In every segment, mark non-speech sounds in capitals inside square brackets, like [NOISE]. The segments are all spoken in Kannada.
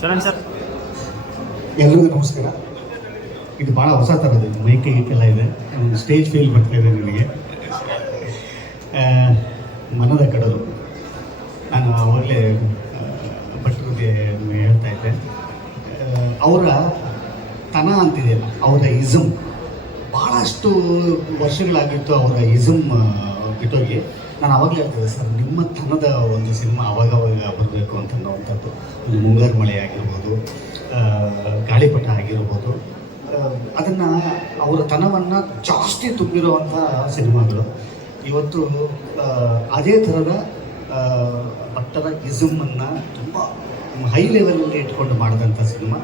ಶರಣ್ ಸರ್ ಎಲ್ರಿಗೂ ನಮಸ್ಕಾರ. ಇದು ಭಾಳ ಹೊಸ ಥರದ್ದು ಇದು. ಮೈಕೆ ಗೀಕೆಲ್ಲ ಇದೆ. ಒಂದು ಸ್ಟೇಜ್ ಫೀಲ್ ಬರ್ತಾ ಇದೆ ನನಗೆ ಮನದ ಕಡಲು. ನಾನು ಅವಾಗಲೇ ಭಟ್ರಿಗೆ ಹೇಳ್ತಾ ಇದ್ದೆ. ಅವರ ತನ ಅಂತಿದೆಯಲ್ಲ ಅವರ ಇಸಮ್ ಭಾಳಷ್ಟು ವರ್ಷಗಳಾಗಿತ್ತು ಅವರ ಇಸಮ್ ಬಿಟ್ಟೋಗಿ. ನಾನು ಅವಾಗಲೇ ಹೇಳ್ತೇನೆ ಸರ್, ನಿಮ್ಮ ತನದ ಒಂದು ಸಿನಿಮಾ ಅವಾಗವಾಗ ಬರಬೇಕು ಅಂತ ಅನ್ನೋವಂಥದ್ದು ಒಂದು ಮುಂಗಾರು ಮಳೆ ಆಗಿರ್ಬೋದು ಗಾಳಿಪಟ ಆಗಿರ್ಬೋದು ಅದನ್ನು ಅವರ ತನವನ್ನು ಜಾಸ್ತಿ ತುಂಬಿರುವಂಥ ಸಿನಿಮಾಗಳು. ಇವತ್ತು ಅದೇ ಥರದ ಭಟ್ಟರ ಇಸಮನ್ನು ತುಂಬ ಹೈ ಲೆವೆಲಲ್ಲಿ ಇಟ್ಕೊಂಡು ಮಾಡಿದಂಥ ಸಿನಿಮಾ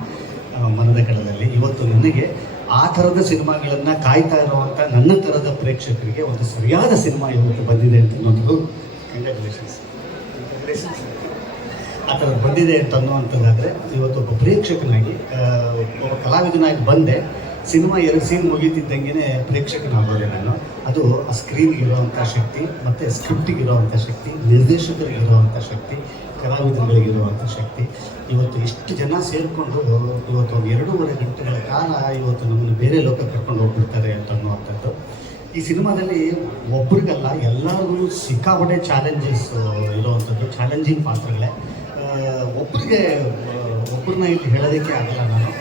ಮನದ ಕಡಲಲ್ಲಿ. ಇವತ್ತು ನನಗೆ ಆ ಥರದ ಸಿನಿಮಾಗಳನ್ನು ಕಾಯ್ತಾ ಇರುವಂಥ ನನ್ನ ಥರದ ಪ್ರೇಕ್ಷಕರಿಗೆ ಒಂದು ಸರಿಯಾದ ಸಿನಿಮಾ ಇವತ್ತು ಬಂದಿದೆ ಅಂತ ಅನ್ನೋದು ಕಂಗ್ರ್ಯಾಚುಲೇಷನ್ಸ್ ಆ ಥರ ಬಂದಿದೆ ಅಂತ ಅನ್ನುವಂಥದ್ದಾದರೆ ಇವತ್ತು ಒಬ್ಬ ಪ್ರೇಕ್ಷಕನಾಗಿ ಒಬ್ಬ ಕಲಾವಿದನಾಗಿ ಬಂದೆ. ಸಿನಿಮಾ ಎರಡು ಸೀನ್ ಮುಗೀತಿದ್ದಂಗೆ ಪ್ರೇಕ್ಷಕನಾಗೋದೆ ನಾನು. ಅದು ಆ ಸ್ಕ್ರೀನ್ಗೆ ಇರುವಂಥ ಶಕ್ತಿ, ಮತ್ತು ಸ್ಕ್ರಿಪ್ಟಿಗೆ ಇರುವಂಥ ಶಕ್ತಿ, ನಿರ್ದೇಶಕರಿಗೆ ಇರುವಂಥ ಶಕ್ತಿ ಕಲಾವಿದರುಗಳಿಗಿರುವಂಥ ಶಕ್ತಿ. ಇವತ್ತು ಇಷ್ಟು ಜನ ಸೇರಿಕೊಂಡು ಇವತ್ತು ಒಂದು ಎರಡೂವರೆ ಗಂಟೆಗಳ ಕಾಲ ಇವತ್ತು ನಮ್ಮನ್ನು ಬೇರೆ ಲೋಕ ಕರ್ಕೊಂಡು ಹೋಗ್ಬಿಡ್ತಾರೆ ಅಂತ ಅನ್ನುವಂಥದ್ದು. ಈ ಸಿನಿಮಾದಲ್ಲಿ ಒಬ್ರಿಗಲ್ಲ, ಎಲ್ಲರಿಗೂ ಸಿಕ್ಕಾಪಟ್ಟೆ ಚಾಲೆಂಜಸ್ ಇರುವಂಥದ್ದು ಚಾಲೆಂಜಿಂಗ್ ಪಾತ್ರಗಳೇ. ಒಬ್ಬರಿಗೆ ಒಬ್ರನ್ನ ಇಲ್ಲಿ ಹೇಳೋದಕ್ಕೆ ಆಗಲ್ಲ ನಾನು.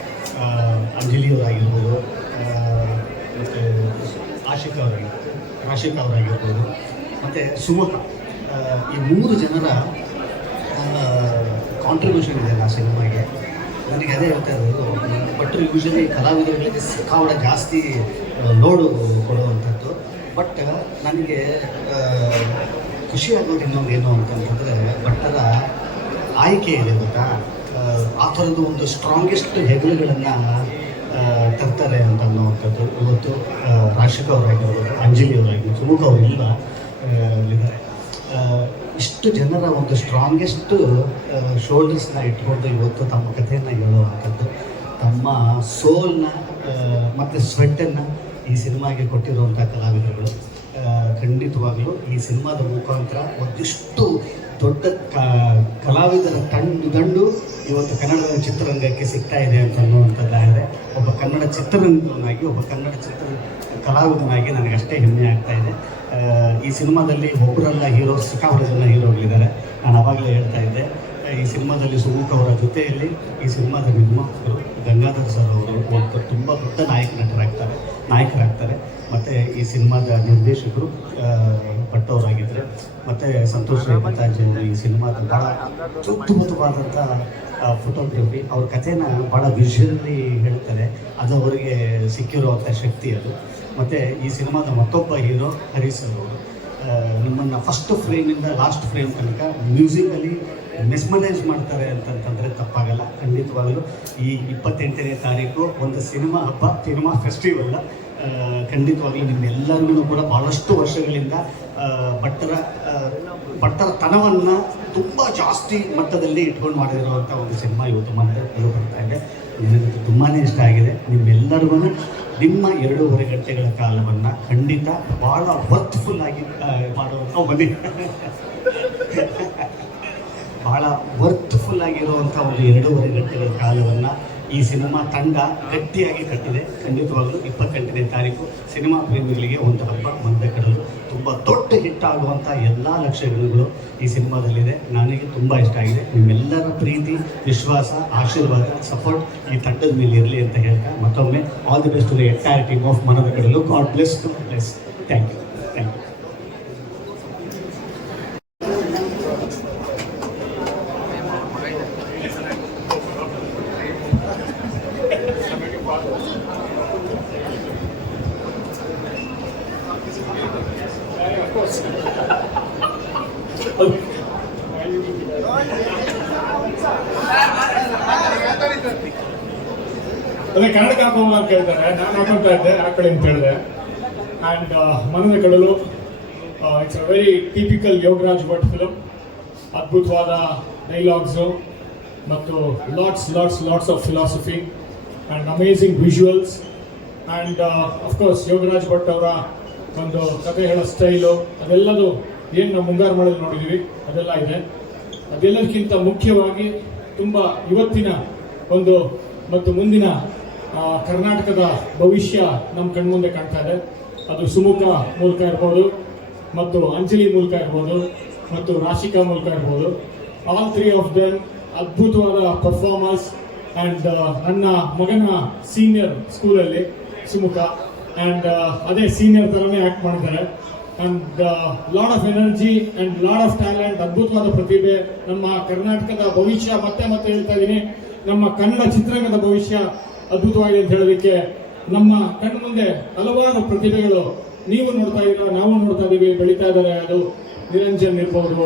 ಅಂಜಲಿಯವರಾಗಿರ್ಬೋದು ಮತ್ತು ಆಶಿಕ್ ಅವರಾಗಿರ್ಬೋದು. ರಾಶಿಕ್ ಅವರಾಗಿರ್ಬೋದು ಮತ್ತು ಸುಮಕ ಈ ಮೂರು ಜನರ ಕಾಂಟ್ರಿಬ್ಯೂಷನ್ ಇದೆ ಆ ಸಿನಿಮಾಗೆ. ನನಗೆ ಅದೇ ಹೇಳ್ತಾ ಇರೋದು ಬಟ್ ಯೂಶಲಿ ಕಲಾವಿದರುಗಳಿಗೆ ಸಿಕ್ಕಾವಡೆ ಜಾಸ್ತಿ ಲೋಡು ಕೊಡುವಂಥದ್ದು. ಬಟ್ ನನಗೆ ಖುಷಿ ಆಗೋದು ಇನ್ನೊಂದು ಏನು ಅಂತಂತಂದರೆ, ಭಟ್ಟರ ಆಯ್ಕೆ ಇದೆ ಗೊತ್ತಾ? ಆ ಥರದ್ದು ಒಂದು ಸ್ಟ್ರಾಂಗೆಸ್ಟ್ ಹೆಗಲುಗಳನ್ನು ತರ್ತಾರೆ ಅಂತ ಅನ್ನೋವಂಥದ್ದು. ಇವತ್ತು ರಾಶಿಕ ಅವರಾಗಿರ್ಬೋದು, ಅಂಜಲಿ ಅವರಾಗಿರ್ಬೋದು, ಸುಮುಖ ಅವರೆಲ್ಲ ಇದ್ದಾರೆ ಇಷ್ಟು ಜನರ ಒಂದು ಸ್ಟ್ರಾಂಗೆಸ್ಟ್ ಶೋಲ್ಡರ್ಸ್ನ ಇಟ್ಕೊಂಡು ಇವತ್ತು ತಮ್ಮ ಕಥೆಯನ್ನು ಹೇಳುವಂಥದ್ದು, ತಮ್ಮ ಸೋಲ್ನ ಮತ್ತು ಸ್ವೆಟ್ಟನ್ನು ಈ ಸಿನಿಮಾಗೆ ಕೊಟ್ಟಿರುವಂಥ ಕಲಾವಿದರುಗಳು. ಖಂಡಿತವಾಗಲೂ ಈ ಸಿನಿಮಾದ ಮುಖಾಂತರ ಒಂದಿಷ್ಟು ದೊಡ್ಡ ಕಲಾವಿದರ ತಂಡು ದಂಡು ಇವತ್ತು ಕನ್ನಡದ ಚಿತ್ರರಂಗಕ್ಕೆ ಸಿಗ್ತಾ ಇದೆ ಅಂತ ಅನ್ನುವಂಥದ್ದಾದರೆ ಒಬ್ಬ ಕನ್ನಡ ಚಿತ್ರರಂಗನಾಗಿ, ಒಬ್ಬ ಕನ್ನಡ ಚಿತ್ರ ಕಲಾವಿದನಾಗಿ ನನಗೆ ಅಷ್ಟೇ ಹೆಮ್ಮೆ ಆಗ್ತಾ ಇದೆ. ಈ ಸಿನಿಮಾದಲ್ಲಿ ಒಬ್ಬರಲ್ಲ ಹೀರೋ ಸಿಕ್ಕಾಪಟ್ಟೆ ಜನ ಹೀರೋಗಳಿದ್ದಾರೆ. ನಾನು ಆವಾಗಲೇ ಹೇಳ್ತಾ ಇದ್ದೆ. ಈ ಸಿನಿಮಾದಲ್ಲಿ ಸುಮುಖ ಅವರ ಜೊತೆಯಲ್ಲಿ ಈ ಸಿನಿಮಾದ ನಿರ್ಮಾಪಕರು ಗಂಗಾಧರ್ ಸರ್ ಅವರು ಒಬ್ಬ ತುಂಬ ದೊಡ್ಡ ನಾಯಕ ನಟರಾಗ್ತಾರೆ. ನಾಯಕರಾಗ್ತಾರೆ. ಮತ್ತು ಈ ಸಿನಿಮಾದ ನಿರ್ದೇಶಕರು ಪಟ್ಟವರಾಗಿದ್ದಾರೆ. ಮತ್ತು ಸಂತೋಷ್ ಅವರು ಈ ಸಿನಿಮಾದ ಭಾಳ ಅತ್ಯುತ್ತಮವಾದಂಥ ಫೋಟೋಗ್ರಫಿ ಅವ್ರ ಕಥೆನ ಭಾಳ ವಿಷುವಲಿ ಹೇಳ್ತಾರೆ. ಅದು ಅವರಿಗೆ ಸಿಕ್ಕಿರುವಂಥ ಶಕ್ತಿ ಅದು. ಮತ್ತು ಈ ಸಿನಿಮಾದ ಮತ್ತೊಬ್ಬ ಹೀರೋ ಹರೀಶ್ ಅವರು. ನಿಮ್ಮನ್ನು ಫಸ್ಟ್ ಫ್ರೇಮಿಂದ ಲಾಸ್ಟ್ ಫ್ರೇಮ್ ತನಕ ಮ್ಯೂಸಿಕಲಿ ಮೆಸ್ಮರೈಸ್ ಮಾಡ್ತಾರೆ ಅಂತಂತಂದರೆ ತಪ್ಪಾಗಲ್ಲ. ಖಂಡಿತವಾಗಲೂ ಈ ಇಪ್ಪತ್ತೆಂಟನೇ ತಾರೀಕು ಒಂದು ಸಿನಿಮಾ ಹಬ್ಬ, ಸಿನಿಮಾ ಫೆಸ್ಟಿವಲ್ ಖಂಡಿತವಾಗಲೂ ನಿಮ್ಮೆಲ್ಲರಿಗೂ ಕೂಡ ಭಾಳಷ್ಟು ವರ್ಷಗಳಿಂದ ಭಟ್ಟರ ಭಟ್ಟರ ತನವನ್ನು ತುಂಬ ಜಾಸ್ತಿ ಮಟ್ಟದಲ್ಲಿ ಇಟ್ಕೊಂಡು ಮಾಡಿರುವಂಥ ಒಂದು ಸಿನಿಮಾ ಇವತ್ತು ಇದು ಬರ್ತಾ ಇದೆ. ನನಗೆ ತುಂಬಾ ಇಷ್ಟ ಆಗಿದೆ. ನಿಮ್ಮೆಲ್ಲರಿಗೂ ನಿಮ್ಮ ಎರಡೂವರೆ ಗಂಟೆಗಳ ಕಾಲವನ್ನು ಖಂಡಿತ ಭಾಳ ವರ್ತ್ಫುಲ್ ಆಗಿ ಮಾಡುವಂಥ ಬನ್ನಿ ಭಾಳ ವರ್ತ್ಫುಲ್ ಆಗಿರುವಂಥ ಒಂದು ಎರಡೂವರೆ ಗಂಟೆಗಳ ಕಾಲವನ್ನು ಈ ಸಿನಿಮಾ ತಂಡ ಗಟ್ಟಿಯಾಗಿ ಕಟ್ಟಿದೆ. ಖಂಡಿತವಾಗಲೂ ಇಪ್ಪತ್ತೆಂಟನೇ ತಾರೀಕು ಸಿನಿಮಾ ಪ್ರೇಮಿಗಳಿಗೆ ಒಂದು ಹಬ್ಬ ಮಂದ ಕಡಲು. ತುಂಬ ದೊಡ್ಡ ಹಿಟ್ ಆಗುವಂಥ ಎಲ್ಲ ಲಕ್ಷಣಗಳು ಈ ಸಿನಿಮಾದಲ್ಲಿದೆ. ನನಗೆ ತುಂಬ ಇಷ್ಟ ಆಗಿದೆ. ನಿಮ್ಮೆಲ್ಲರ ಪ್ರೀತಿ, ವಿಶ್ವಾಸ, ಆಶೀರ್ವಾದ ಸಪೋರ್ಟ್ ಈ ತಂಡದ ಮೇಲೆ ಇರಲಿ ಅಂತ ಹೇಳ್ತಾ ಮತ್ತೊಮ್ಮೆ all the best to the entire team of Manada Kadalu. God bless to bless thank you ಅದೇ ಕನ್ನಡಕ್ಕೆ ಹಾಕೋಲ್ಲ ಅಂತ ಕೇಳ್ತಾರೆ ನಾನು ಹಾಕೊಂತ ಇದ್ದೆ ಹಾಕೊಳ್ಳಿ ಅಂತ ಹೇಳಿದೆ and Manada Kadalu it's a very typical Yogaraj Bhat film ಅದ್ಭುತವಾದ ಡೈಲಾಗ್ಸು ಮತ್ತು lots lots lots of philosophy and amazing visuals and of course Yogaraj Bhat ಅವರ ಒಂದು ಕತೆ ಹೇಳೋ ಸ್ಟೈಲು ಅದೆಲ್ಲದು ಏನು ನಾವು ಮುಂಗಾರು ಮಳೆಯಲ್ಲಿ ನೋಡಿದ್ದೀವಿ, ಅದೆಲ್ಲ ಇದೆ. ಅದೆಲ್ಲದಕ್ಕಿಂತ ಮುಖ್ಯವಾಗಿ ತುಂಬ ಇವತ್ತಿನ ಒಂದು ಮತ್ತು ಮುಂದಿನ ಕರ್ನಾಟಕದ ಭವಿಷ್ಯ ನಮ್ಮ ಕಣ್ಮುಂದೆ ಕಾಣ್ತಾ ಇದೆ. ಅದು ಸುಮುಖ ಮೂಲಕ ಇರ್ಬೋದು, ಮತ್ತು ಅಂಜಲಿ ಮೂಲಕ ಇರ್ಬೋದು, ಮತ್ತು ರಾಶಿಕಾ ಮೂಲಕ ಇರ್ಬೋದು. ಆಲ್ ತ್ರೀ ಆಫ್ ದೆಮ್ ಅದ್ಭುತವಾದ ಪರ್ಫಾರ್ಮೆನ್ಸ್ ಆ್ಯಂಡ್ ನನ್ನ ಮಗನ ಸೀನಿಯರ್ ಸ್ಕೂಲಲ್ಲಿ ಸುಮುಖ. ಆ್ಯಂಡ್ ಅದೇ ಸೀನಿಯರ್ ಥರನೇ ಆ್ಯಕ್ಟ್ ಮಾಡಿದ್ದಾರೆ. And lot of energy and lot of talent ಅದ್ಭುತವಾದ ಪ್ರತಿಭೆ. ನಮ್ಮ ಕರ್ನಾಟಕದ ಭವಿಷ್ಯ ಮತ್ತೆ ಮತ್ತೆ ಹೇಳ್ತಾ ಇದ್ದೀನಿ. ನಮ್ಮ ಕನ್ನಡ ಚಿತ್ರರಂಗದ ಭವಿಷ್ಯ ಅದ್ಭುತವಾಗಿದೆ ಅಂತ ಹೇಳೋದಕ್ಕೆ ನಮ್ಮ ಕಣ್ಣು ಮುಂದೆ ಹಲವಾರು ಪ್ರತಿಭೆಗಳು ನೀವು ನೋಡ್ತಾ ಇದ್ದೀರಾ, ನಾವು ನೋಡ್ತಾ ಇದ್ದೀವಿ, ಬೆಳೀತಾ ಇದ್ದಾರೆ. ಅದು ನಿರಂಜನ್ ಇರ್ಬೋದು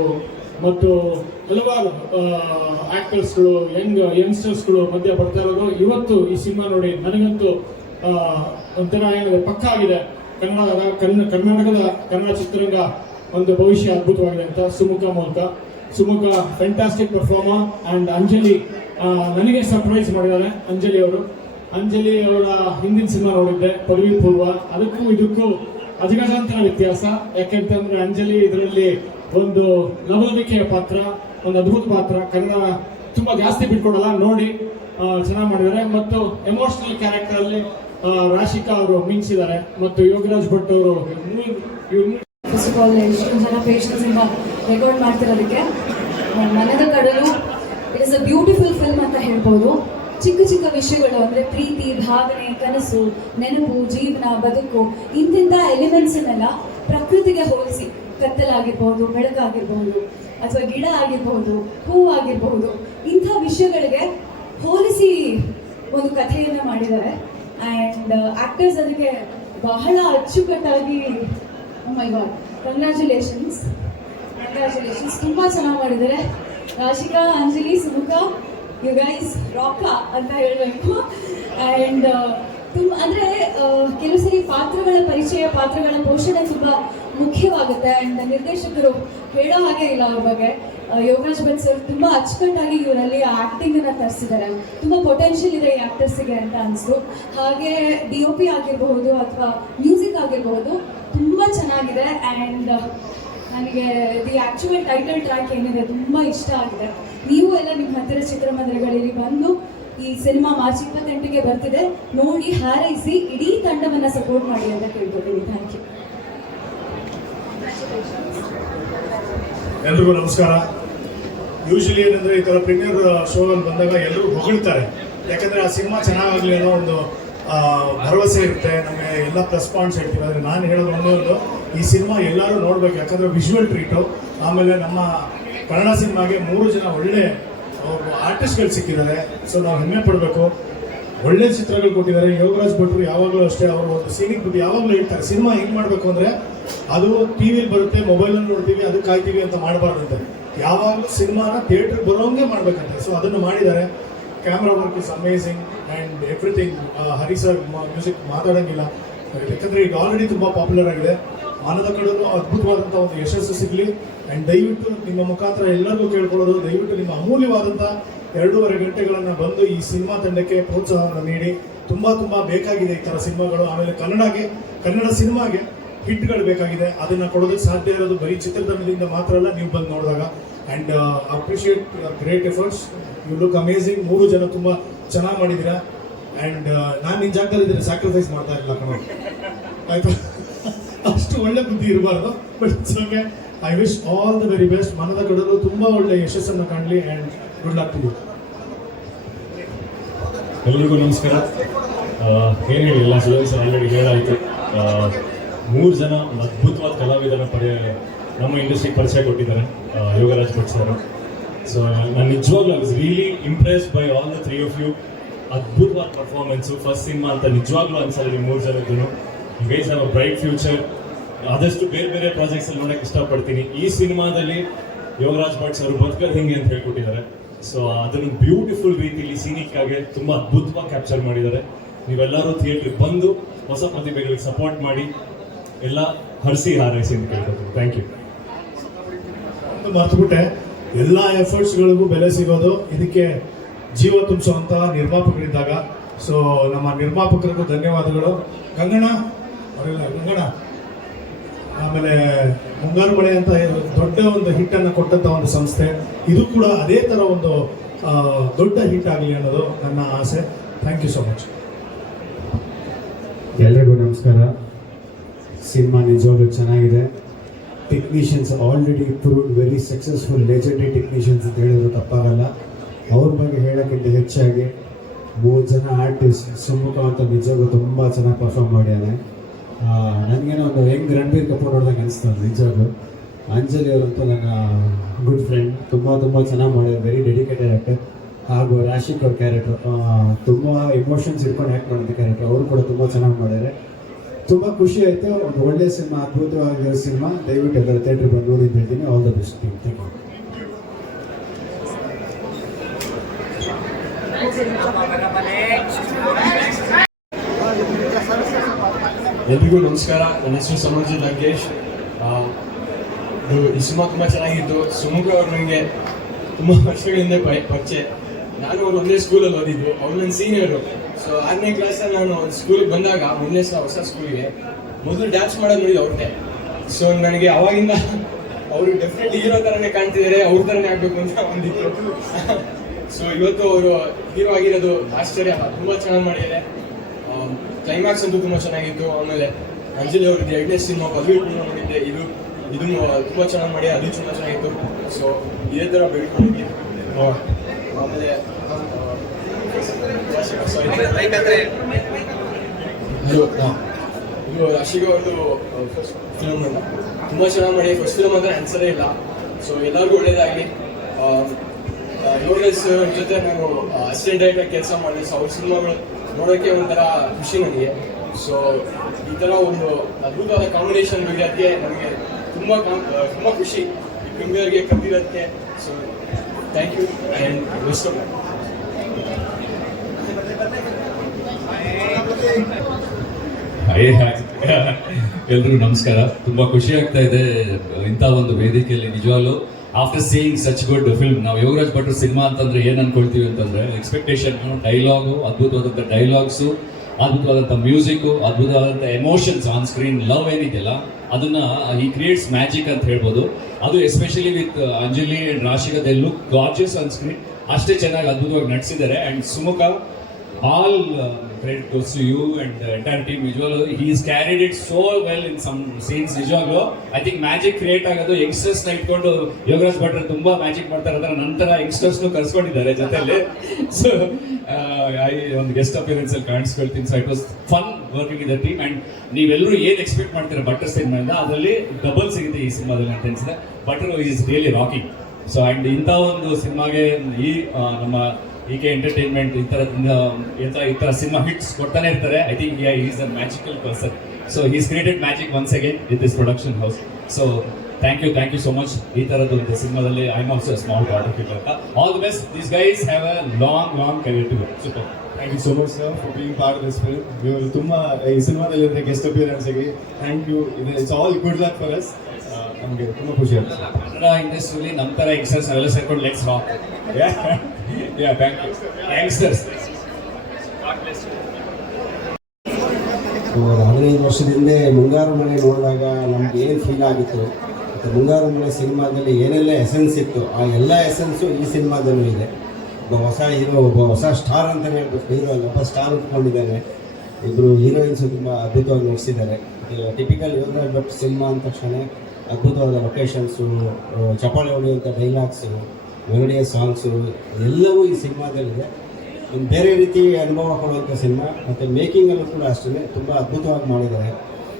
ಮತ್ತು ಹಲವಾರು ಆಕ್ಟರ್ಸ್ಗಳು ಯಂಗ್ ಯಂಗ್ಸ್ಟರ್ಸ್ಗಳು ಮಧ್ಯೆ ಬರ್ತಾ ಇರೋದು. ಇವತ್ತು ಈ ಸಿನಿಮಾ ನೋಡಿ ನನಗಂತೂ ಒಂಥರ ಏನಿದೆ ಪಕ್ಕ ಆಗಿದೆ. ಕನ್ನಡದ ಕನ್ನ ಕರ್ನಾಟಕದ ಕನ್ನಡ ಚಿತ್ರರಂಗ ಒಂದು ಭವಿಷ್ಯ ಅದ್ಭುತವಾಗಿದೆ ಅಂತ ಸುಮುಖ ಮೂಲಕ. Sumukha fantastic performer and Anjali ನನಗೆ ಸರ್ಪ್ರೈಸ್ ಮಾಡಿದ್ದಾರೆ. ಅಂಜಲಿ ಅವರು ಅಂಜಲಿ ಅವರ ಹಿಂದಿನ ಸಿನಿಮಾ ನೋಡಿದ್ದೆ ಪದವಿ ಪೂರ್ವ. ಅದಕ್ಕೂ ಇದಕ್ಕೂ ಅಜಗಜಾಂತರ ವ್ಯತ್ಯಾಸ. ಯಾಕೆಂತಂದ್ರೆ ಅಂಜಲಿ ಇದರಲ್ಲಿ ಒಂದು ಲವಲವಿಕೆಯ ಪಾತ್ರ, ಒಂದು ಅದ್ಭುತ ಪಾತ್ರ. ಕನ್ನಡ ತುಂಬಾ ಜಾಸ್ತಿ ಬಿಟ್ಕೊಡಲ್ಲ, ನೋಡಿ ಚೆನ್ನಾಗಿ ಮಾಡಿದ್ದಾರೆ. ಮತ್ತು ಎಮೋಷನಲ್ ಕ್ಯಾರೆಕ್ಟರ್ ಅಲ್ಲಿ ರಾಶಿಕಾ ಅವರು ಮಿಂಚಿದ್ದಾರೆ. ಮತ್ತು ಯೋಗರಾಜ್ ಭಟ್ ಅವರು ಜನ ಮಾಡ್ತಿರೋದಕ್ಕೆ. Manada Kadalu it is a beautiful film ಅಂತ ಹೇಳ್ಬೋದು. ಚಿಕ್ಕ ಚಿಕ್ಕ ವಿಷಯಗಳು ಅಂದರೆ ಪ್ರೀತಿ, ಭಾವನೆ, ಕನಸು, ನೆನಪು, ಜೀವನ, ಬದುಕು ಇಂತಿಂಥ ಎಲಿಮೆಂಟ್ಸನ್ನೆಲ್ಲ ಪ್ರಕೃತಿಗೆ ಹೋಲಿಸಿ ಕತ್ತಲಾಗಿರ್ಬೋದು ಬೆಳಕಾಗಿರ್ಬಹುದು, ಅಥವಾ ಗಿಡ ಆಗಿರ್ಬಹುದು, ಹೂ ಆಗಿರ್ಬೋದು ಇಂಥ ವಿಷಯಗಳಿಗೆ ಹೋಲಿಸಿ ಒಂದು ಕಥೆಯನ್ನು ಮಾಡಿದ್ದಾರೆ. ಆ್ಯಂಡ್ ಆ್ಯಕ್ಟರ್ಸ್ ಅದಕ್ಕೆ ಬಹಳ ಅಚ್ಚುಕಟ್ಟಾಗಿ ಮೈ ಗಾಡ್ ಕಂಗ್ರ್ಯಾಚುಲೇಷನ್ಸ್ ಕಂಗ್ರ್ಯಾಚುಲೇಷನ್ಸ್ ತುಂಬ ಚೆನ್ನಾಗಿ ಮಾಡಿದ್ದಾರೆ. Rashika, Anjali, Sumukha you guys rock ಅಂತ ಹೇಳಬೇಕು. ಆ್ಯಂಡ್ ತುಂಬ ಅಂದರೆ ಕೆಲವು ಸರಿ ಪಾತ್ರಗಳ ಪರಿಚಯ ಪಾತ್ರಗಳ ಪೋಷಣೆ ತುಂಬ ಮುಖ್ಯವಾಗುತ್ತೆ. ಆ್ಯಂಡ್ ನಿರ್ದೇಶಕರು ಹೇಳೋ ಹಾಗೆ ಇಲ್ಲ ಅವ್ರ ಬಗ್ಗೆ. ಆ, ಯೋಗರಾಜ್ ಭಟ್ ಸರ್ ತುಂಬ ಅಚ್ಚುಕಟ್ಟಾಗಿ ಇವರಲ್ಲಿ ಆ್ಯಕ್ಟಿಂಗನ್ನು ತರಿಸಿದ್ದಾರೆ. ತುಂಬ ಪೊಟೆನ್ಷಿಯಲ್ ಇದೆ ಈ ಆ್ಯಕ್ಟರ್ಸಿಗೆ ಅಂತ ಅನಿಸ್ತು. ಹಾಗೆ ಡಿ ಒ ಪಿ ಆಗಿರಬಹುದು ಅಥವಾ ಮ್ಯೂಸಿಕ್ ಆಗಿರಬಹುದು ತುಂಬ ಚೆನ್ನಾಗಿದೆ. ಆ್ಯಂಡ್ ನನಗೆ ದಿ ಆ್ಯಕ್ಚುಯಲ್ ಟೈಟಲ್ ಟ್ರ್ಯಾಕ್ ಏನಿದೆ ತುಂಬ ಇಷ್ಟ ಆಗಿದೆ. ನೀವು ಎಲ್ಲ ನಿಮ್ಮ ಹತ್ತಿರ ಚಿತ್ರಮಂದಿರಗಳಲ್ಲಿ ಬಂದು ಈ ಸಿನಿಮಾ ಮಾರ್ಚ್ ಇಪ್ಪತ್ತೆಂಟಿಗೆ ಬರ್ತಿದೆ, ನೋಡಿ, ಹಾರೈಸಿ, ಇಡೀ ತಂಡವನ್ನು ಸಪೋರ್ಟ್ ಮಾಡಿ ಅಂತ ಕೇಳ್ಕೊತೀನಿ ಥ್ಯಾಂಕ್ ಯು ಎಲ್ರಿಗೂ ನಮಸ್ಕಾರ. ಯೂಶಲಿ ಏನಂದ್ರೆ ಈ ತರ ಪ್ರೀಮಿಯರ್ ಶೋ ಅಲ್ಲಿ ಬಂದಾಗ ಎಲ್ಲರೂ ಹೊಗಳ್ತಾರೆ. ಯಾಕಂದ್ರೆ ಆ ಸಿನಿಮಾ ಚೆನ್ನಾಗಲಿ ಅನ್ನೋ ಒಂದು ಭರವಸೆ ಇರುತ್ತೆ. ನಮಗೆ ಎಲ್ಲ ಪ್ಲಸ್ ಪಾಯಿಂಟ್ಸ್ ಹೇಳ್ತೀವಿ. ಆದರೆ ನಾನು ಹೇಳೋದು ಒಂದೇ ಒಂದು, ಈ ಸಿನಿಮಾ ಎಲ್ಲರೂ ನೋಡ್ಬೇಕು. ಯಾಕಂದ್ರೆ ವಿಜುವಲ್ ಟ್ರೀಟು ಆಮೇಲೆ ನಮ್ಮ ಕನ್ನಡ ಸಿನಿಮಾಗೆ ಮೂರು ಜನ ಒಳ್ಳೆ ಆರ್ಟಿಸ್ಟ್ಗಳು ಸಿಕ್ಕಿದ್ದಾರೆ. ಸೊ ನಾವು ಹೆಮ್ಮೆ ಪಡಬೇಕು. ಒಳ್ಳೆ ಚಿತ್ರಗಳು ಕೊಟ್ಟಿದ್ದಾರೆ. ಯೋಗರಾಜ್ ಭಟ್ರು ಯಾವಾಗಲೂ ಅಷ್ಟೇ ಅವರು ಒಂದು ಸೀನಿಕ್ ಬಿಟ್ಟು ಯಾವಾಗಲೂ ಹೇಳ್ತಾರೆ ಸಿನಿಮಾ ಹೆಂಗೆ ಮಾಡಬೇಕು ಅಂದ್ರೆ, ಅದು ಟಿವಿಲಿ ಬರುತ್ತೆ ಮೊಬೈಲಲ್ಲಿ ನೋಡ್ತೀವಿ ಅದು ಕಾಯ್ತೀವಿ ಅಂತ ಮಾಡಬಾರ್ದಂತೆ. ಯಾವಾಗಲೂ ಸಿನಿಮಾನ ಥಿಯೇಟರ್ ಬರೋಂಗೆ ಮಾಡಬೇಕಂತೆ. ಸೊ ಅದನ್ನು ಮಾಡಿದ್ದಾರೆ. Camera work is amazing and everything Hari sir music ಮಾತಾಡೋಂಗಿಲ್ಲ. ಯಾಕಂದರೆ ಈಗ ಆಲ್ರೆಡಿ ತುಂಬ ಪಾಪ್ಯುಲರ್ ಆಗಿದೆ. ಮಾನದ ಕಡಲು ಅದ್ಭುತವಾದಂಥ ಒಂದು ಯಶಸ್ಸು ಸಿಗಲಿ. ಆ್ಯಂಡ್ ದಯವಿಟ್ಟು ನಿಮ್ಮ ಮುಖಾಂತರ ಎಲ್ಲರಿಗೂ ಕೇಳ್ಕೊಳ್ಳೋದು, ದಯವಿಟ್ಟು ನಿಮ್ಮ ಅಮೂಲ್ಯವಾದಂಥ ಎರಡೂವರೆ ಗಂಟೆಗಳನ್ನು ಬಂದು ಈ ಸಿನಿಮಾ ತಂಡಕ್ಕೆ ಪ್ರೋತ್ಸಾಹವನ್ನು ನೀಡಿ. ತುಂಬ ತುಂಬ ಬೇಕಾಗಿದೆ ಈ ಥರ ಸಿನಿಮಾಗಳು. ಆಮೇಲೆ ಕನ್ನಡಗೆ, ಕನ್ನಡ ಸಿನಿಮಾಗೆ ಹಿಟ್ಗಳು ಬೇಕಾಗಿದೆ. ಅದನ್ನು ಕೊಡೋದಕ್ಕೆ ಸಾಧ್ಯ ಇರೋದು ಬರೀ ಚಿತ್ರತಂಡದಿಂದ ಮಾತ್ರ ಅಲ್ಲ, ನೀವು ಬಂದು ನೋಡಿದಾಗ. And appreciate great efforts you look amazing ಮೂರು ಜನ ತುಂಬ ಚೆನ್ನಾಗಿ ಮಾಡಿದ್ದೀರಾ? ಆ್ಯಂಡ್ ನಾನು ನಿನ್ನ ಜಾಗದಲ್ಲಿ ಇದ್ರೆ ಸ್ಯಾಕ್ರಿಫೈಸ್ ಮಾಡ್ತಾ ಇರಲಿಲ್ಲ ಕಣ. ಆಯಿತು? ಅಷ್ಟು ಒಳ್ಳೆ ಬುದ್ಧಿ ಇರಬಾರ್ದು. But okay I wish all the very best ಮನದ ಕೊಡಲು ತುಂಬಾ ಒಳ್ಳೆ ಯಶಸ್ಸನ್ನು ಕಾಣಲಿ ಅಂಡ್ ಗುಡ್ ಲಕ್ ಟು ಎಲ್ರಿಗೂ ನಮಸ್ಕಾರ. ಏನು ಹೇಳಿಲ್ಲ ಸ್ಟೂಡೆಂಟ್ಸ್ ಆಲ್ರೆಡಿ ಹೇಳಾಯಿತು. ಮೂರು ಜನ ಒಂದು ಅದ್ಭುತವಾದ ಕಲಾವಿದರ ಪರಿ, ನಮ್ಮ ಇಂಡಸ್ಟ್ರಿಗೆ ಪರಿಚಯ ಕೊಟ್ಟಿದ್ದಾರೆ ಯೋಗರಾಜ್ ಭಟ್ ಸರ್. ಸೊ ನಾನು ನಿಜವಾಗ್ಲೂ I was really impress by all the three of you ಅದ್ಭುತವಾದ ಪರ್ಫಾರ್ಮೆನ್ಸು ಫಸ್ಟ್ ಸಿನಿಮಾ ಅಂತ ನಿಜವಾಗ್ಲೂ ಅನ್ಸಲ್ಲ ನೀವು ಮೂರು ಜನದ್ದು ಬ್ರೈಟ್ ಫ್ಯೂಚರ್ ಆದಷ್ಟು ಬೇರೆ ಬೇರೆ ಪ್ರಾಜೆಕ್ಟ್ಸ್ ಅಲ್ಲಿ ನೋಡಕ್ಕೆ ಇಷ್ಟಪಡ್ತೀನಿ. ಈ ಸಿನಿಮಾದಲ್ಲಿ ಯೋಗರಾಜ್ ಭಟ್ ಅವರು ಬದುಕೋದು ಹೆಂಗೆ ಅಂತ ಹೇಳ್ಕೊಟ್ಟಿದ್ದಾರೆ. ಸೊ ಅದನ್ನು ಬ್ಯೂಟಿಫುಲ್ ರೀತಿಲಿ ಸೀನಿಕ್ ಆಗಿ ತುಂಬಾ ಅದ್ಭುತವಾಗಿ ಕ್ಯಾಪ್ಚರ್ ಮಾಡಿದ್ದಾರೆ. ನೀವೆಲ್ಲರೂ ಥಿಯೇಟ್ರಿಗೆ ಬಂದು ಹೊಸ ಪ್ರತಿಭೆಗಳಿಗೆ ಸಪೋರ್ಟ್ ಮಾಡಿ, ಎಲ್ಲ ಹರಿಸಿ ಹಾರೈಸಿ ಅಂತ ಕೇಳ್ಕೊತೀನಿ. ಥ್ಯಾಂಕ್ ಯು ಒಂದು ಮರ್ತುಬಿಟ್ಟೆ, ಎಲ್ಲ ಎಫರ್ಟ್ಸ್ಗಳಿಗೂ ಬೆಲೆ ಸಿಗೋದು ಇದಕ್ಕೆ ಜೀವ ತುಂಬಿಸುವಂತ ನಿರ್ಮಾಪಕರಿದ್ದಾಗ. ಸೊ ನಮ್ಮ ನಿರ್ಮಾಪಕರಿಗೂ ಧನ್ಯವಾದಗಳು. ಗಂಗಣ್ಣ, ಅವರೆಲ್ಲ ಆಮೇಲೆ ಮುಂಗಾರು ಮಳೆ ಅಂತ ದೊಡ್ಡ ಒಂದು ಹಿಟ್ಟನ್ನು ಕೊಟ್ಟಂತ ಒಂದು ಸಂಸ್ಥೆ. ಇದು ಕೂಡ ಅದೇ ಥರ ಒಂದು ದೊಡ್ಡ ಹಿಟ್ ಆಗಲಿ ಅನ್ನೋದು ನನ್ನ ಆಸೆ. ಥ್ಯಾಂಕ್ ಯು ಸೊ ಮಚ್ ಎಲ್ರಿಗೂ ನಮಸ್ಕಾರ. ಸಿನಿಮಾ ನಿಜವಾಗ್ಲೂ ಚೆನ್ನಾಗಿದೆ. Technicians already proved very successful legendary technicians ಅಂತ ಹೇಳಿದ್ರು ತಪ್ಪಾಗಲ್ಲ. ಅವ್ರ ಬಗ್ಗೆ ಹೇಳೋಕ್ಕಿಂತ ಹೆಚ್ಚಾಗಿ ಮೂರು ಜನ ಆರ್ಟಿಸ್ಟ್ ಸುಮುಖ ಅಂತ ನಿಜವಾಗ್ಲೂ ತುಂಬ ಚೆನ್ನಾಗಿ ಪರ್ಫಾರ್ಮ್ ಮಾಡಿದ್ದಾನೆ ನನಗೇನೋ ಒಂದು ಹೆಂಗ್ ರಣಬೀರ್ ಕಪೂರ್ ನೋಡಿದಾಗ ಅನಿಸ್ತದೆ ನಿಜವಾಗ್ಲು. ಅಂಜಲಿ ಅವರಂತೂ ನನ್ನ ಗುಡ್ ಫ್ರೆಂಡ್ ತುಂಬ ತುಂಬ ಚೆನ್ನಾಗಿ ಮಾಡಿದ್ರು ವೆರಿ ಡೆಡಿಕೇಟೆಡ್ ಆ್ಯಕ್ಟರ್ ಹಾಗೂ ರಾಶಿಕ್ ಅವ್ರ ಕ್ಯಾರೆಕ್ಟರ್ ತುಂಬ ಎಮೋಷನ್ಸ್ ಇಟ್ಕೊಂಡು ಆ್ಯಕ್ಟ್ ಮಾಡಿದ ಕ್ಯಾರೆಕ್ಟರ್ ಅವರು ಕೂಡ ತುಂಬ ಚೆನ್ನಾಗಿ ಮಾಡಿದ್ದಾರೆ. ತುಂಬ ಖುಷಿ ಆಯಿತು. ಒಂದು ಒಳ್ಳೆ ಸಿನಿಮಾ, ಅದ್ಭುತವಾಗಿರೋ ಸಿನಿಮಾ. ದಯವಿಟ್ಟು ಎಲ್ಲರ ಥಿಯೇಟ್ರಿಗೆ ಬಂದು ನೋಡಿ ಹೇಳ್ತೀನಿ. All the best thank you ಎಲ್ರಿಗೂ ನಮಸ್ಕಾರ. ನನ್ನ ಹೆಸರು ಸಮರ್ಜಿ ಲಂಕೇಶ್. ಇದು ಈ ಸಿನಿಮಾ ತುಂಬ ಚೆನ್ನಾಗಿತ್ತು. ಸುಮುಖ ಅವರು ನನಗೆ ತುಂಬ ವರ್ಷಗಳಿಂದ ಪರಿ- ಪರಿಚಯ. ನಾನು ಅವ್ರು ಒಂದೇ ಸ್ಕೂಲಲ್ಲಿ ಓದಿದ್ದು. ಅವ್ರು ನನ್ನ ಸೀನಿಯರು ಸೊ ಆರನೇ ಕ್ಲಾಸಲ್ಲಿ ನಾನು ಸ್ಕೂಲಿಗೆ ಬಂದಾಗ ಮೊದಲನೇ ಸಲ ಹೊಸ ಸ್ಕೂಲಿಗೆ ಮೊದಲು ಡ್ಯಾನ್ಸ್ ಮಾಡೋದು ನೋಡಿ ಅವ್ರಿಗೆ ಸೊ ನನಗೆ ಅವಾಗಿಂದ ಅವರು ಡೆಫಿನೆಟ್ಲಿ ಹೀರೋ ಥರನೇ ಕಾಣ್ತಿದ್ದಾರೆ ಅವ್ರ ಥರನೇ ಆಗಬೇಕು ಅಂತ ಒಂದಿತ್ತು. [LAUGHS] ಸೊ ಇವತ್ತು ಅವರು ಹೀರೋ ಆಗಿರೋದು ಆಶ್ಚರ್ಯ. ತುಂಬ ಚೆನ್ನಾಗಿ ಮಾಡಿದ್ದಾರೆ ಕ್ಲೈಮ್ಯಾಕ್ಸ್ ಅಂತೂ ತುಂಬ ಚೆನ್ನಾಗಿತ್ತು. ಆಮೇಲೆ ಅಂಜಲಿ ಅವ್ರದ್ದು ಎರಡನೇ ಸಿನಿಮಾ ಪದವಿ ಕೂಡ ಮಾಡಿದ್ದೆ ಇದು ಇದು ತುಂಬ ಚೆನ್ನಾಗಿ ಮಾಡಿ ಅದು ತುಂಬ ಚೆನ್ನಾಗಿತ್ತು. ಸೊ ಇದೇ ಥರ ಬೆಳ್ಕೊಂಡು ಆಮೇಲೆ ಸಾರಿ ಇದು ರಾಶಿಗೆ ಅವ್ರದ್ದು ಫಸ್ಟ್ ಫಿಲಮ್ ಅಲ್ಲ. ತುಂಬ ಚೆನ್ನಾಗಿ ಮಾಡಿ. ಫಸ್ಟ್ ಫಿಲಮ್ ಅಂದ್ರೆ ಆನ್ಸರೇ ಇಲ್ಲ. ಸೊ ಎಲ್ಲರಿಗೂ ಒಳ್ಳೇದಾಗಲಿ. ಯೋಗೇಶ್ ಜೊತೆ ನಾನು ಅಸಿಸ್ಟೆಂಟ್ ಡೈರೆಕ್ಟರ್ ಕೆಲಸ ಮಾಡಿದೆ ಸೊ ಅವ್ರ ಸಿನಿಮಾಗಳು ನೋಡೋಕ್ಕೆ ಒಂಥರ ಖುಷಿ ನನಗೆ. ಸೊ ಈ ಥರ ಒಂದು ಅದ್ಭುತವಾದ ಕಾಂಬಿನೇಷನ್ ಬಗ್ಗೆ ನಮಗೆ ತುಂಬ ತುಂಬ ಖುಷಿ. ಈ ಕಂಬಿಯವರಿಗೆ ಕರೆದಿರೋದಕ್ಕೆ. So thank you and best of ಎಲ್ರಿಗೂ ನಮಸ್ಕಾರ. ತುಂಬಾ ಖುಷಿ ಆಗ್ತಾ ಇದೆ ಇಂಥ ಒಂದು ವೇದಿಕೆಯಲ್ಲಿ ನಿಜವಾಗ್ಲೂ. After seeing such good film ನಾವು ಯೋಗರಾಜ್ ಭಟ್ರು ಸಿನಿಮಾ ಅಂತಂದ್ರೆ ಏನ್ ಅನ್ಕೊಳ್ತೀವಿ ಅಂತಂದ್ರೆ ಎಕ್ಸ್ಪೆಕ್ಟೇಷನ್ ಡೈಲಾಗು ಅದ್ಭುತವಾದಂಥ ಡೈಲಾಗ್ಸು ಅದ್ಭುತವಾದಂಥ ಮ್ಯೂಸಿಕ್ಕು ಅದ್ಭುತವಾದಂಥ ಎಮೋಷನ್ಸ್ ಆನ್ ಸ್ಕ್ರೀನ್ ಲವ್ ಏನಿದೆಯಲ್ಲ, ಅದನ್ನ ಈ ಕ್ರಿಯೇಟ್ಸ್ ಮ್ಯಾಜಿಕ್ ಅಂತ ಹೇಳ್ಬೋದು. ಅದು especially with Anjali and Rashika they look gorgeous on screen ಅಷ್ಟೇ ಚೆನ್ನಾಗಿ ಅದ್ಭುತವಾಗಿ ನಟಿಸಿದ್ದಾರೆ and Sumukha all credit goes to you and the entire team. ನಿಜವಾಗ್ಲೂ he's carried it so well in some scenes. ನಿಜವಾಗ್ಲೂ ಐ ಥಿಂಕ್ ಮ್ಯಾಜಿಕ್ ಕ್ರಿಯೇಟ್ ಆಗೋದು ಯಂಗ್ಸ್ಟರ್ಸ್ ಇಟ್ಕೊಂಡು ಯೋಗರಾಜ್ ಭಟ್ರು ತುಂಬಾ ಮ್ಯಾಜಿಕ್ ಮಾಡ್ತಾರೆ ಅದರ ನಂತರ ಯಂಗ್ಸ್ಟರ್ಸ್ ಕರ್ಸ್ಕೊಂಡಿದ್ದಾರೆ ಜೊತೆಲಿ. ಸೊ ಐ ಒಂದು ಗೆಸ್ಟ್ ಅಪಿಯರೆನ್ಸ್ ಅಲ್ಲಿ ಕಾಣಿಸ್ಕೊಳ್ತೀನಿ. So it was fun working in the team and ನೀವೆಲ್ಲರೂ ಏನ್ ಎಕ್ಸ್ಪೆಕ್ಟ್ ಮಾಡ್ತೀರಾ ಬಟರ್ ಸಿನಿಮಾಯಿಂದ ಅದರಲ್ಲಿ ಡಬಲ್ ಸಿಗುತ್ತೆ ಈ ಸಿನಿಮಾದಲ್ಲಿ ಅಂತ ಅನ್ಸುತ್ತೆ. Butter is really rocking so and ಇಂಥ ಒಂದು ಸಿನಿಮಾಗೆ ಈ ನಮ್ಮ ಕೆ ಎಂಟರ್ಟೈನ್ಮೆಂಟ್ ಈ ಥರದಿಂದ ಈ ಥರ ಈ ಥರ ಸಿನಿಮಾ ಹಿಟ್ಸ್ ಕೊಡ್ತಾನೆ ಇರ್ತಾರೆ. I think is a magical person so is created magic once again with this production house so thank you thank you so much ಈ ಥರದ್ದು ಒಂದು ಸಿನಿಮಾದಲ್ಲಿ I am also small part of it ಅಂತ all the best this guys have a long long career to super thank you so much sir for being part of this film ಇವರು ತುಂಬ ಈ ಸಿನಿಮಾದಲ್ಲಿ ಅಂದರೆ ಗೆಸ್ಟ್ ಅಪಿಯರೆನ್ಸ್ಗೆ ಥ್ಯಾಂಕ್ ಯು ಇದು it's all good luck for us ನಮಗೆ ತುಂಬ ಖುಷಿ ಆಗುತ್ತೆ. ಕನ್ನಡ ಇಂಡಸ್ಟ್ರಿಯಲ್ಲಿ ನಮ್ಮ ಥರ ಯಂಗ್ಸ್ಟರ್ಸ್ ಅವೆಲ್ಲ ಸೇರ್ಕೊಂಡು ಲೆಟ್ಸ್ ರಾಕ್ ಯು ಯಂಗ್ಸ್ಟರ್ಸ್ ಸುಮಾರು ಹದಿನೈದು ವರ್ಷದ ಹಿಂದೆ ಮುಂಗಾರು ಮಳೆ ನೋಡಿದಾಗ ನಮ್ಗೆ ಏನು ಫೀಲ್ ಆಗಿತ್ತು? ಮತ್ತು ಮುಂಗಾರು ಮನೆ ಸಿನಿಮಾದಲ್ಲಿ ಏನೆಲ್ಲ ಎಸೆನ್ಸ್ ಇತ್ತು? ಆ ಎಲ್ಲ ಎಸೆನ್ಸು ಈ ಸಿನಿಮಾದಲ್ಲೂ ಇದೆ. ಒಬ್ಬ ಹೊಸ ಹೀರೋ ಒಬ್ಬ ಹೊಸ ಸ್ಟಾರ್ ಅಂತಲೇ ಹೇಳ್ಬೇಕು. ಹೀರೋ ಒಬ್ಬ ಸ್ಟಾರ್ ಉಟ್ಕೊಂಡಿದ್ದಾರೆ ಇಬ್ಬರು ಹೀರೋಯಿನ್ಸು ತುಂಬ ಅದ್ಭುತವಾಗಿ ನಟಿಸಿದ್ದಾರೆ. ಟಿಪಿಕಲ್ ಯೋಗರಾಜ್ ಭಟ್ ಸಿನಿಮಾ ಅಂದ ತಕ್ಷಣ ಅದ್ಭುತವಾದ ಲೊಕೇಶನ್ಸು ಚಪಾಳೆ ಹೊಡೆಯುವಂಥ ಡೈಲಾಗ್ಸು ಮೆಲೋಡಿಯ ಸಾಂಗ್ಸು ಎಲ್ಲವೂ ಈ ಸಿನಿಮಾದಲ್ಲಿದೆ. ಒಂದು ಬೇರೆ ರೀತಿ ಅನುಭವ ಕೊಡುವಂಥ ಸಿನಿಮಾ, ಮತ್ತು ಮೇಕಿಂಗಲ್ಲೂ ಕೂಡ ಅಷ್ಟೇ ತುಂಬ ಅದ್ಭುತವಾಗಿ ಮಾಡಿದ್ದಾರೆ.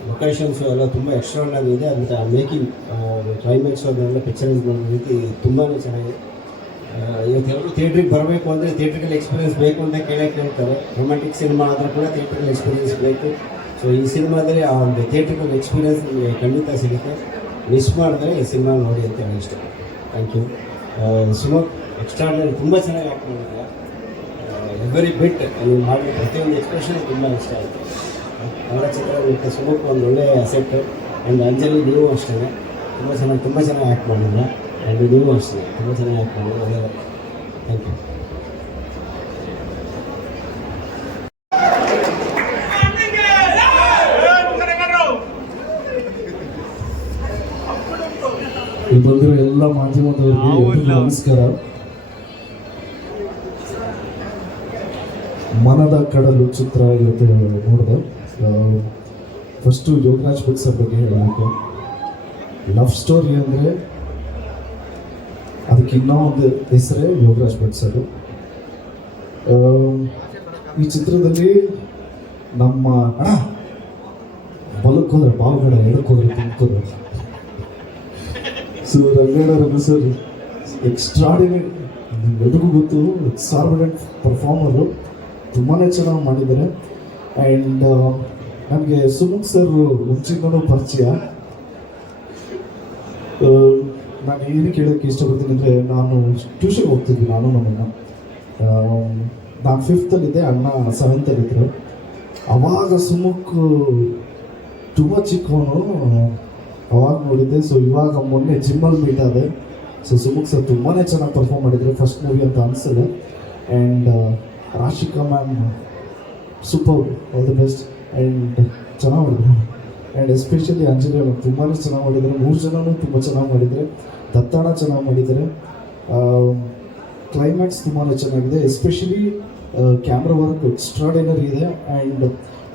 ಲೊಕೇಶನ್ಸು ಎಲ್ಲ ತುಂಬ ಎಕ್ಸ್ಟ್ರಾರ್ಡನರಿ ಇದೆ ಮತ್ತು ಆ ಮೇಕಿಂಗ್ ಕ್ಲೈಮ್ಯಾಕ್ಸ್ ಅದನ್ನೆಲ್ಲ ಪಿಕ್ಚರೈಸ್ ಮಾಡೋ ರೀತಿ ತುಂಬಾ ಚೆನ್ನಾಗಿದೆ. ಇವತ್ತೆಲ್ಲರೂ ಥಿಯೇಟ್ರಿಗೆ ಬರಬೇಕು ಅಂದರೆ ಥಿಯೇಟ್ರಿಕಲ್ ಎಕ್ಸ್ಪೀರಿಯನ್ಸ್ ಬೇಕು ಅಂತ ಕೇಳೇ ಕೇಳ್ತಾರೆ. ರೊಮ್ಯಾಂಟಿಕ್ ಸಿನಿಮಾ ಆದರೂ ಕೂಡ ಥಿಯೇಟ್ರಿಕಲ್ ಎಕ್ಸ್ಪೀರಿಯನ್ಸ್ ಬೇಕು. ಸೊ ಈ ಸಿನಿಮಾದಲ್ಲಿ ಆ ಒಂದು ಥಿಯೇಟ್ರಿಕಲ್ ಎಕ್ಸ್ಪೀರಿಯನ್ಸ್ ನಿಮಗೆ ಖಂಡಿತ ಸಿಗುತ್ತೆ. ಮಿಸ್ ಮಾಡಿದ್ರೆ ಈ ಸಿನಿಮಾ ನೋಡಿ ಅಂತ ಹೇಳಿ ಇಷ್ಟ. ಥ್ಯಾಂಕ್ ಯು ಸುಮಕ್ ಎಕ್ಸ್ಟ್ರಾರ್ಡನರಿ ತುಂಬ ಚೆನ್ನಾಗಿ ಆಕ್ಟ್ ಮಾಡಿದ್ದಾರೆ. ಎವ್ರಿ ಬಿಟ್ ನೀವು ಮಾಡಿದ ಪ್ರತಿಯೊಂದು ಎಕ್ಸ್ಪ್ರೆಷನ್ ತುಂಬ ಇಷ್ಟ ಆಯಿತು. ಅವರ ಚಿತ್ರ ಮತ್ತು ಒಂದು ಒಳ್ಳೆಯ ಅಸೆಟ್ ಆ್ಯಂಡ್ ಅಂಜಲಿ ನೀವು ಅಷ್ಟೇ. ತುಂಬ ಚೆನ್ನಾಗಿ ತುಂಬ ಚೆನ್ನಾಗಿ ಆ್ಯಕ್ಟ್ ಮಾಡಿದ್ದೆ ಆ್ಯಂಡ್ ನೀವು ಅಷ್ಟೇ. ತುಂಬ ಚೆನ್ನಾಗಿ ಆ್ಯಕ್ಟ್ ಒಳ್ಳೆಯದು ಥ್ಯಾಂಕ್ ಯು ಇಲ್ಲಿ ಬಂದಿರೋ ಎಲ್ಲ ಮಾಧ್ಯಮದವರಿಗೆ ನಮಸ್ಕಾರ. ಮನದ ಕಡಲು ಚಿತ್ರ ಇವತ್ತು ನೋಡಿದೆ. ಫಸ್ಟು ಯೋಗರಾಜ್ ಭಟ್ ಸರ್ ಬಗ್ಗೆ ಹೇಳಬೇಕು. ಲವ್ ಸ್ಟೋರಿ ಅಂದರೆ ಅದಕ್ಕೆ ಇನ್ನೂ ಒಂದು ಹೆಸರೇ ಯೋಗರಾಜ್ ಭಟ್ ಸರ್. ಈ ಚಿತ್ರದಲ್ಲಿ ನಮ್ಮ ಅಣ್ಣ ಬಲಕ್ಕೆ ಎಡಕ್ಕೋದ್ರೆ ಬಾವುಗಡ ಎಡಕ್ಕೆ ಹೋದ್ರೆ Tumakuru so Ranganna Raghu sir extraordinary ನಿಮ್ಮೆಲ್ರಿಗೂ ಗೊತ್ತು ಎಕ್ಸಾರ್ಬಿಡೆಂಟ್ ಪರ್ಫಾರ್ಮರು ತುಂಬಾ ಚೆನ್ನಾಗಿ ಮಾಡಿದ್ದಾರೆ. ಆ್ಯಂಡ್ ನನಗೆ ಸುಮುಖ್ ಸರ್ ಮುಂಚಿಂದನೂ ಪರಿಚಯ. ನಾನು ಏನು ಕೇಳೋಕ್ಕೆ ಇಷ್ಟಪಡ್ತೀನಿ ಅಂದರೆ ನಾನು ಟ್ಯೂಷನ್ ಹೋಗ್ತಿದ್ವಿ ನಾನು ನಮ್ಮನ್ನು. ನಾನು ಫಿಫ್ತಲ್ಲಿದ್ದೆ ಅಣ್ಣ ಸೆವೆಂತಲ್ಲಿದ್ದರು ಅವಾಗ ಸುಮುಖ್ ತುಂಬ ಚಿಕ್ಕವನು ಅವಾಗ ನೋಡಿದ್ದೆ ಸೊ ಇವಾಗ ಮೊನ್ನೆ ಜಿಮ್ಮಲ್ಲಿ ಮೀಟ್ ಆದೆ. ಸೊ ಸುಮುಖ್ ಸರ್ ತುಂಬಾ ಚೆನ್ನಾಗಿ ಪರ್ಫಾರ್ಮ್ ಮಾಡಿದ್ರು ಫಸ್ಟ್ ಮೂವಿ ಅಂತ ಅನಿಸಿದೆ. And Rashika ma'am super all the best and ಚೆನ್ನಾಗಿ ಮಾಡಿದ್ರು. ಆ್ಯಂಡ್ ಎಸ್ಪೆಷಲಿ ಅಂಜಲಿ ಅವರು ತುಂಬಾ ಚೆನ್ನಾಗಿ ಮಾಡಿದ್ದಾರೆ ಮೂರು ಜನನೂ ತುಂಬ ಚೆನ್ನಾಗಿ ಮಾಡಿದ್ದಾರೆ ದತ್ತಾಣ ಚೆನ್ನಾಗಿ ಮಾಡಿದ್ದಾರೆ ಕ್ಲೈಮ್ಯಾಕ್ಸ್ ತುಂಬಾ ಚೆನ್ನಾಗಿದೆ. ಎಸ್ಪೆಷಲಿ ಕ್ಯಾಮ್ರಾ ವರ್ಕ್ ಎಕ್ಸ್ಟ್ರಾಡಿನರಿ ಇದೆ. ಆ್ಯಂಡ್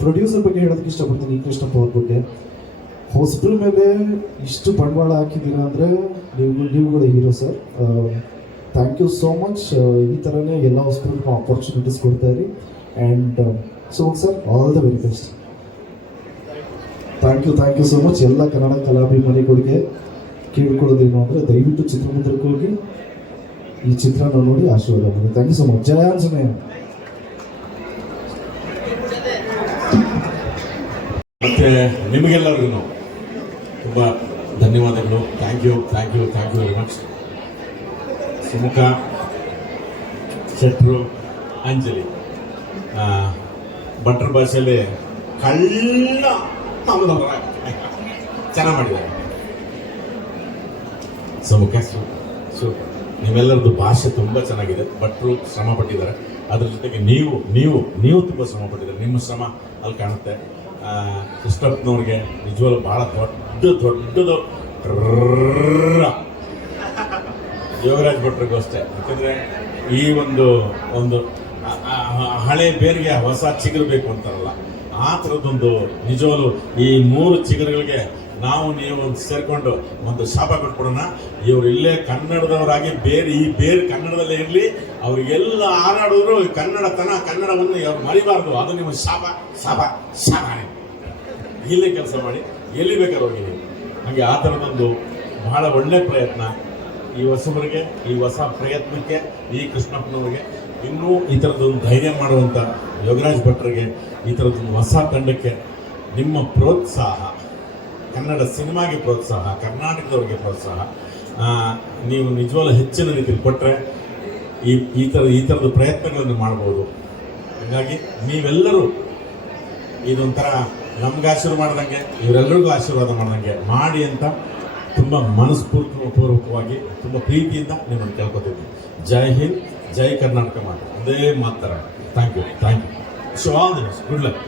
ಪ್ರೊಡ್ಯೂಸರ್ ಬಗ್ಗೆ ಹೇಳೋದಕ್ಕೆ ಇಷ್ಟಪಡ್ತೀನಿ ಕೃಷ್ಣಪ್ಪ ಅವ್ರ ಬಗ್ಗೆ. ಹೊಸಬ್ರ ಮೇಲೆ ಇಷ್ಟು ಬಂಡವಾಳ ಹಾಕಿದ್ದೀರಾ ಅಂದರೆ ನೀವು ನೀವುಗಳು hero sir thank you so much ಈ ಥರನೇ ಎಲ್ಲ ಹಾಸ್ಪಿಟಲ್ಗೂ ಆಪರ್ಚುನಿಟೀಸ್ ಕೊಡ್ತಾ ಇರಿ. And so sir all the very best thank you thank you so much ಎಲ್ಲ ಕನ್ನಡ ಕಲಾಭಿಮಾನಿಗಳಿಗೆ ಕೇಳ್ಕೊಳ್ಳೋದೇನು ಅಂದರೆ ದಯವಿಟ್ಟು ಚಿತ್ರಮಂದಿರಕ್ಕೆ ಹೋಗಿ ಈ ಚಿತ್ರನ ನೋಡಿ ಆಶೀರ್ವಾದ ಮಾಡಿ. ಥ್ಯಾಂಕ್ ಯು ಸೊ ಮಚ್ ಜಯ ಆಂಜನೇಯ. ಮತ್ತೆ ನಿಮಗೆಲ್ಲರಿಗೂ ತುಂಬ ಧನ್ಯವಾದಗಳು. Thank you thank you thank you very much Sumukha, ಶೆಟ್ರು, ಅಂಜಲಿ. ಭಟ್ರ ಭಾಷೆಯಲ್ಲಿ ಕಳ್ಳ ಚೆನ್ನಾಗಿ ಮಾಡಿದ್ದಾರೆ. ಸುಮುಖ, ಸು ಸು ನೀವೆಲ್ಲರದ್ದು ಭಾಷೆ ತುಂಬ ಚೆನ್ನಾಗಿದೆ. ಭಟ್ರು ಶ್ರಮ ಪಟ್ಟಿದ್ದಾರೆ. ಅದ್ರ ಜೊತೆಗೆ ನೀವು ನೀವು ನೀವು ತುಂಬ ಶ್ರಮ ಪಟ್ಟಿದ್ದಾರೆ. ನಿಮ್ಮ ಶ್ರಮ ಅಲ್ಲಿ ಕಾಣುತ್ತೆ. ಕೃಷ್ಣಪ್ಪನವ್ರಿಗೆ ನಿಜವಾಗ್ಲೂ ಭಾಳ ದೊಡ್ಡ, ದೊಡ್ಡದು ಯೋಗರಾಜ್ ಭಟ್ರಿಗೂ ಅಷ್ಟೇ ಯಾಕಂದರೆ ಈ ಒಂದು ಒಂದು ಹಳೆ ಬೇರಿಗೆ ಹೊಸ ಚಿಗುರು ಬೇಕು ಅಂತಾರಲ್ಲ ಆ ಥರದ್ದೊಂದು ನಿಜವಾಗ್ಲು ಈ ಮೂರು ಚಿಗುರುಗಳಿಗೆ ನಾವು ನೀವು ಸೇರಿಕೊಂಡು ಒಂದು ಶಾಪ ಕೊಟ್ಬಿಡೋಣ ಇವರು ಇಲ್ಲೇ ಕನ್ನಡದವರಾಗಿ ಬೇರೆ ಈ ಬೇರೆ ಕನ್ನಡದಲ್ಲೇ ಇರಲಿ ಅವ್ರಿಗೆಲ್ಲ ಹಾರಾಡಿದ್ರು ಕನ್ನಡತನ ಕನ್ನಡವನ್ನು ಮರಿಬಾರ್ದು ಅದು ನಿಮ್ಮ ಶಾಪ ಶಾಪ ಶಾಪ ಇಲ್ಲೇ ಕೆಲಸ ಮಾಡಿ ಎಲ್ಲಿ ಬೇಕಾದ್ರೂ ಹೋಗಿ ಹಾಗೆ ಆ ಥರದೊಂದು ಬಹಳ ಒಳ್ಳೆ ಪ್ರಯತ್ನ ಈ ಹೊಸಬರಿಗೆ, ಈ ಹೊಸ ಪ್ರಯತ್ನಕ್ಕೆ, ಈ ಕೃಷ್ಣಪ್ಪನವರಿಗೆ, ಇನ್ನೂ ಈ ಥರದೊಂದು ಧೈರ್ಯ ಮಾಡುವಂಥ ಯೋಗರಾಜ್ ಭಟ್ರಿಗೆ ಈ ಥರದೊಂದು ಹೊಸ ತಂಡಕ್ಕೆ ನಿಮ್ಮ ಪ್ರೋತ್ಸಾಹ, ಕನ್ನಡ ಸಿನಿಮಾಗೆ ಪ್ರೋತ್ಸಾಹ, ಕರ್ನಾಟಕದವ್ರಿಗೆ ಪ್ರೋತ್ಸಾಹ ನೀವು ನಿಜವಾಗ್ಲೂ ಹೆಚ್ಚಿನ ರೀತಿಯಲ್ಲಿ ಕೊಟ್ಟರೆ ಈ ಈ ಥರ, ಈ ಥರದ ಪ್ರಯತ್ನಗಳನ್ನು ಮಾಡ್ಬೋದು. ಹಾಗಾಗಿ ನೀವೆಲ್ಲರೂ ಇದೊಂಥರ ನಮ್ಗೆ ಆಶೀರ್ವಾದ ಮಾಡ್ದಂಗೆ ಇವರೆಲ್ಲರಿಗೂ ಆಶೀರ್ವಾದ ಮಾಡ್ದಂಗೆ ಮಾಡಿ ಅಂತ ತುಂಬ ಮನಸ್ಫೂರ್ತಿ ಪೂರ್ವಕವಾಗಿ ತುಂಬ ಪ್ರೀತಿಯಿಂದ ನಿಮ್ಮನ್ನು ಕೇಳ್ಕೊತಿದ್ವಿ ಜೈ ಹಿಂದ್, ಜೈ ಕರ್ನಾಟಕ ಮಾತು. ಅದೇ ಮಾತಾರ thank you thank you so all the best good luck